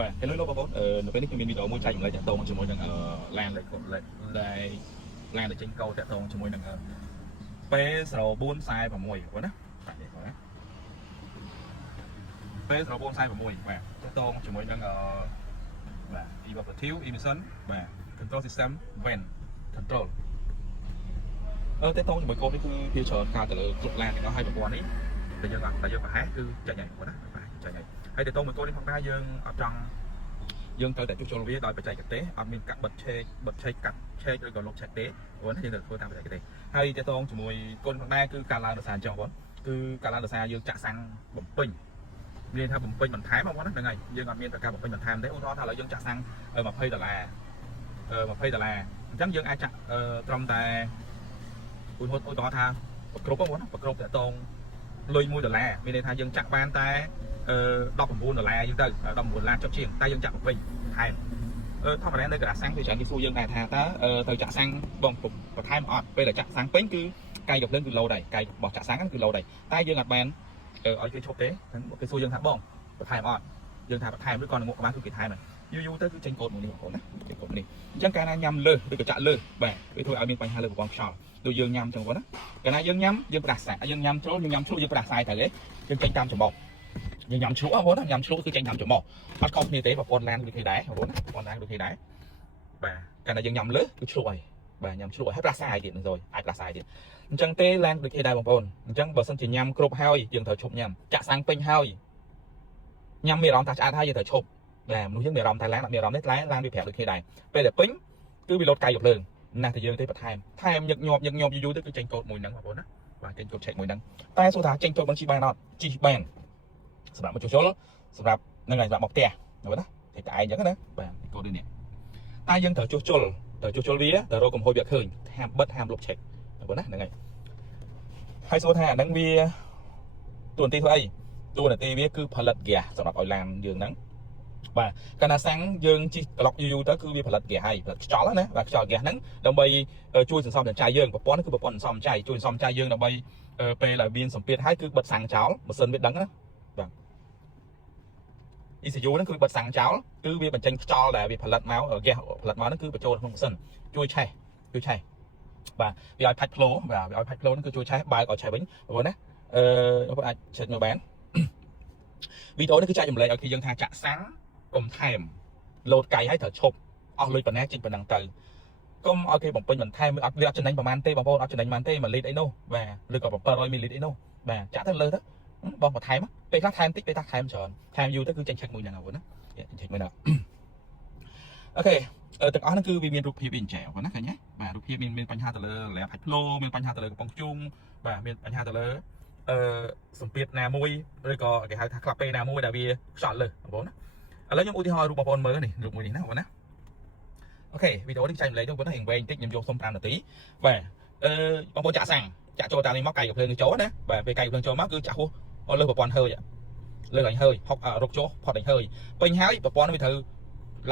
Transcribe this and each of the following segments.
បាទ hello លោកបងប្អូននៅពេលនេះខ្ញុំមានវីដេអូមួយចែករំលែកតាក់ទងជាមួយនឹងឡានដែលឡានដែលចេញកោតាក់ទងជាមួយនឹងP0446បងណាបាទនេះបងណាP0446បាទតាក់ទងជាមួយនឹងបាទ evaporative emission បាទ control system vent control តាក់ទងជាមួយកូននេះគឺវាច្រើនការទៅលើគ្រប់ឡានទាំងអស់ហើយប្រព័ន្ធនេះតែយើងប្រហែលគឺចាញ់ហើយបងណាបាទចាញ់ហើយតាក់ទងមួយកូននេះផងដែរយើងអត់ចង់យើងត្រូវតែជួសជុលវាដោយបច្ចេកទេសអត់មានកាត់បិទឆេកកាត់ឆេកឬក៏លុបឆេកទេបងណាយើងត្រូវធ្វើតាមបច្ចេកទេសហើយតាក់ទងជាមួយកូនផងដែរគឺការឡើងដោយសារអញ្ចឹងបងគឺការឡើងដោយសារយើងចាក់សាំងបំពេញមានថាបំពេញបន្ថែមបងណាហ្នឹងហើយយើងអត់មានតែការបំពេញបន្ថែមទេឧទាហរណ៍ថាឥឡូវយើងចាក់សាំង$20 $20អញ្ចឹងយើងអាចចាក់ត្រឹមតែឧទាហរណ៍ថាប្រគ្រប់បងណាប្រគ្រប់តាក់ទងលុយ$1មានន័យថាយើងចាក់បានតែ$19យើងទៅ$19ចុចជាងតែយើងចាក់បំពេញថែមធម្មតានៅកណ្ដាលសាំងគឺច្រើនគេសួរយើងដែរថាតើត្រូវចាក់សាំងបងបន្ថែមអត់ពេលដែលចាក់សាំងពេញគឺកាយយកភ្លើងគឺលោដែរកាយរបស់ចាក់សាំងគឺលោដែរតែយើងអត់បានឲ្យគេឈប់ទេគេសួរយើងថាបងបន្ថែមអត់យើងថាបន្ថែមឬក៏នៅមុខក្បាលគឺគេថែមយូរទៅគឺចេញកូដមួយនេះបងប្អូនណាចេញកូដនេះអញ្ចឹងកាលណាញ៉ាំលើសឬក៏ចាក់លើសបាទវាធ្វើឲ្យមានបញ្ហាលើប្រព័ន្ធខ្យល់ដូចយើងញ៉ាំអញ្ចឹងបងណាកាលណាយើងញ៉ាំយើងផ្ដាសាយយើងញ៉ាំជ្រុលយើងញ៉ាំជ្រុលយើងផ្ដាសាយទៅទេយើងចេញតាមច្រមុះយើងញ៉ាំជ្រក់បងប្អូនញ៉ាំជ្រក់គឺចេញតាមច្រមុះអត់ខុសគ្នាទេប្រព័ន្ធឡានដូចគ្នាដែរបងប្អូនណាប្រព័ន្ធឡានដូចគ្នាដែរបាទកាលណាយើងញ៉ាំលើសគឺជ្រក់ហើយបាទញ៉ាំជ្រក់ហើយផ្ដាសាយទៀតនឹងrồiអាចផ្ដាសាយទៀតអញ្ចឹងទេឡានដូចគ្នាដែរបងប្អូនអញ្ចឹងបើសិនជាញ៉ាំគ្រប់ហើយយើងត្រូវឈប់ញ៉ាំចាក់សាំងពេញហើយញ៉ាំមានអារម្មណ៍ថាឆ្អែតហើយយើងត្រូវឈប់បាទមនុស្សយើងមានអារម្មណ៍ថាឡានអត់មានអារម្មណ៍ទេឡានវាប្រាប់ដូចគ្នាដែរពេលដែលពេញគឺវាលោតកាយយកភ្លើងណាស់តែយើងទេបន្ថែមញឹកញាប់យូរទៅគឺចេញកូដមួយហ្នឹងបងប្អូនណាបាទចេញកូដឆែកមួយហ្នឹងតែសួរថាចេញកូដបញ្ជីបានអត់ជីបានសម្រាប់មកជួសជុលសម្រាប់ហ្នឹងហើយសម្រាប់មកផ្ទះណាតែឯងអញ្ចឹងណាបាទកូដនេះតែយើងត្រូវជួសជុលវាទៅរកកំហុសវាឃើញហាមបិទហាមលុបឆែកបងប្អូនណាហ្នឹងហើយសួរថាអាហ្នឹងវាតួនាទីធ្វើអីតួនាទីវាគឺផលិតហ្គាសសម្រាប់ឲ្យឡានយើងហ្នឹងបាទកាលណាសាំងយើងជិះក្លុកយូរទៅគឺវាផលិតហ្គាសហើយផលិតខ្យល់ណាបាទខ្យល់ហ្គាសហ្នឹងដើម្បីជួយសន្សំសំចៃយើងប្រព័ន្ធនេះគឺប្រព័ន្ធសន្សំសំចៃជួយសន្សំសំចៃយើងដើម្បីពេលដែលមានសម្ពាធហើយគឺបិទសាំងចោលម៉ាស៊ីនវាដឹងណាបាទ ECU ហ្នឹងគឺបិទសាំងចោលគឺវាបញ្ចេញខ្យល់ដែលវាផលិតមកហ្គាសផលិតមកហ្នឹងគឺបញ្ចូលក្នុងម៉ាស៊ីនជួយឆេះបាទវាឲ្យផាច់ផ្លោបាទវាឲ្យផាច់ផ្លោហ្នឹងគឺជួយឆេះបើកឲ្យឆេះវិញបងប្អូនណាបងប្អូនអាចឆែកមកបានវីដេអូនេះគឺចែកម្លែកឲ្យគឺយើងថាចាក់សាំងកុំថែមលោតកាយឲ្យត្រូវឈប់អស់លុយប៉ុណ្ណាចេញប៉ុណ្ណឹងទៅកុំឲ្យគេបំពេញបន្ថែមវាអត់ចំណេញប្រហែលទេបងប្អូនអត់ចំណេញប៉ុន្មានទេ1លីត្រអីនោះបាទឬក៏700មីលីលីត្រអីនោះបាទចាក់ទៅលើទៅបងបន្ថែមពេលខ្លះថែមតិចពេលខ្លះថែមច្រើនថែមយូរទៅគឺចេញឆែកមួយហ្នឹងបងប្អូនណាចេញឆែកមួយហ្នឹងអូខេទាំងអស់ហ្នឹងគឺវាមានរូបភាពវាអញ្ចឹងបងប្អូនណាឃើញទេបាទរូបភាពមានបញ្ហាទៅលើលំហាត់ផ្លោមានបញ្ហាទៅលើកំប៉ុងជុំបាទមានបញ្ហាទៅលើសម្ពាធណាមួយឬក៏គេហៅថាក្លាប់ពេលណាមួយដែលវាខ្យល់លើបងប្អូនណាឥឡូវខ្ញុំឧទាហរណ៍រូបបងប្អូនមើលនេះរូបមួយនេះណាបងប្អូនណាអូខេវីដេអូនេះចែកម្លែកទៅបងប្អូនណាវែងតិចខ្ញុំយកសុំ5នាទីបាទបងប្អូនចាក់សាំងចាក់ចូលតាមនេះមកកាយកំភ្លើងនេះចូលណាបាទពេលកាយកំភ្លើងចូលមកគឺចាក់ហួសលើប្រព័ន្ធហើយលើអញហើយហុករកចុះផុតអញហើយពេញហើយប្រព័ន្ធវាត្រូវ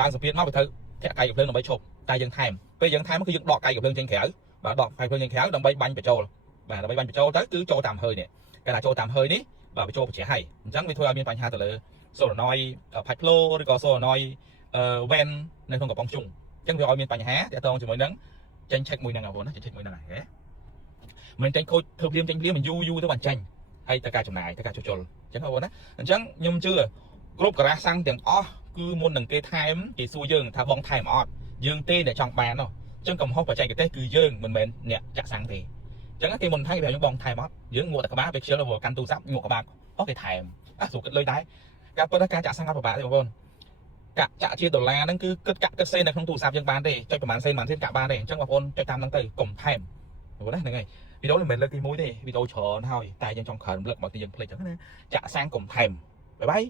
ឡើងសម្ពាធមកវាត្រូវធាក់កាយកំភ្លើងដើម្បីឈប់តែយើងថែមពេលយើងថែមគឺយើងដកកាយកំភ្លើងចេញក្រៅបាទដកកាយកំភ្លើងចេញក្រៅដើម្បីបាញ់បញ្ចូលបាទដើម្បីបាញ់បញ្ចូលទៅគឺចូលតាមហើយនេះកាលណាចូលតាមហើយនេះបាទបញ្ចូលបញ្ជាហើយអញ្ចឹងវាធ្វើឲ្យមានបញ្ហាទៅលើសូឡូណយផាច់ផ្លោឬក៏សូឡូណយវ៉ែននៅក្នុងកំប៉ុងជុងអញ្ចឹងវាឲ្យមានបញ្ហាទាក់ទងជាមួយនឹងចេញឆែកមួយហ្នឹងបងប្អូនណាចេញឆែកមួយហ្នឹងហើយមិនចេញខូចធ្វើភ្លាមចេញភ្លាមយូរទៅបានចេញហើយតែការចំណាយតែការជួសជុលអញ្ចឹងបងប្អូនណាអញ្ចឹងខ្ញុំជឿគ្រប់ការ៉ាសាំងទាំងអស់គឺមុននឹងគេថែមគេសួរយើងថាបងថែមអត់យើងទេអ្នកចង់បាននោះអញ្ចឹងកំហុសបច្ចេកទេសគឺយើងមិនមែនអ្នកចាក់សាំងទេអញ្ចឹងគេមុនថែមគេប្រាប់យើងបងថែមអត់យើងងក់តែក្បាលពេលខ្ជិលទៅកាន់ទូរស័ព្ទងក់ក្បាលអូគេថែមស្រួលគិតលុយដែរការពិតការចាក់សាំងអត់ពិបាកទេបងប្អូនកាក់ចាក់ជាដុល្លារហ្នឹងគឺគិតកាក់គិតសេននៅក្នុងទូរស័ព្ទយើងបានទេចុចប្រហែលសេនកាក់បានទេអញ្ចឹងបងប្អូនចុចតាមហ្នឹងទៅកុំថែមបងប្អូនណាហ្នឹងហើយវីដេអូនេះមិនមែនលើកទី1ទេវីដេអូច្រើនហើយតែយើងចង់ក្រោយរំលឹកមកទីយើងភ្លេចអញ្ចឹងណាចាក់សាំងកុំថែមបាយបាយ